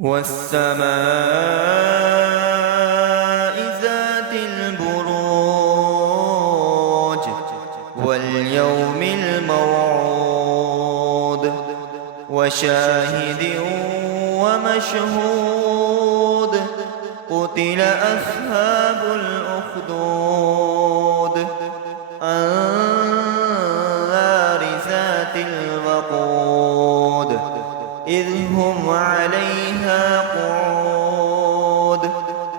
والسماء ذات البروج واليوم الموعود وشاهد ومشهود قتل أصحاب الأخدود النار ذات الوقود إذ هم عليها قعود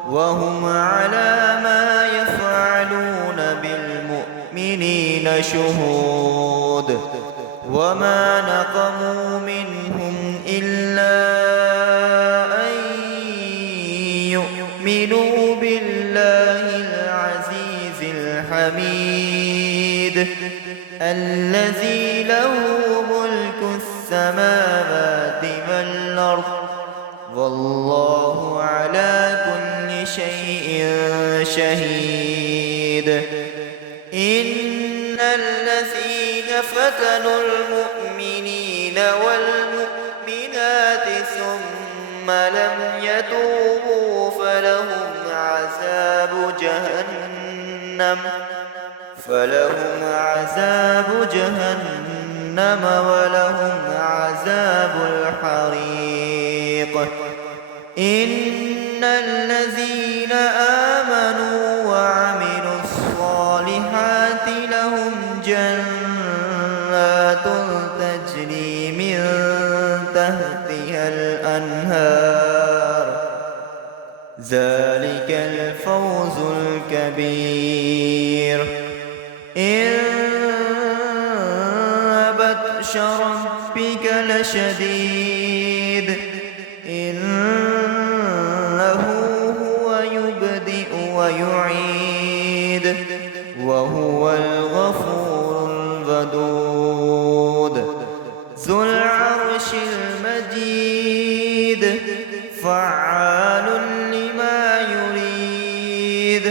وهم على ما يفعلون بالمؤمنين شهود وما نقموا منهم إلا أن يؤمنوا بالله العزيز الحميد الذي له ملك السماوات والأرض والله على كل شيء شهيد إن الذين فتنوا المؤمنين والمؤمنات ثم لم يتوبوا فلهم عذاب جهنم ولهم عذاب الحريق إن الذين آمنوا وعملوا الصالحات لهم جنات تجري من تحتها الأنهار ذلك الفوز الكبير إن بطش ربك لشديد إنه هو يبدئ ويعيد وهو الغفور الودود ذو العرش المجيد فعال لما يريد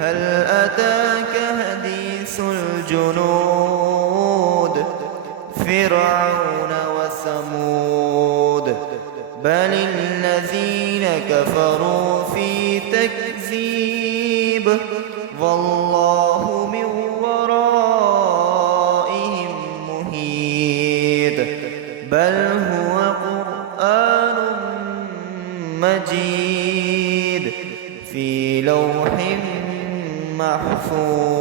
هل أتاك حديث الجنود فرعون وثمود بل الذين كفروا في تكذيب والله من ورائهم محيط بل هو قرآن مجيد في لوح محفوظ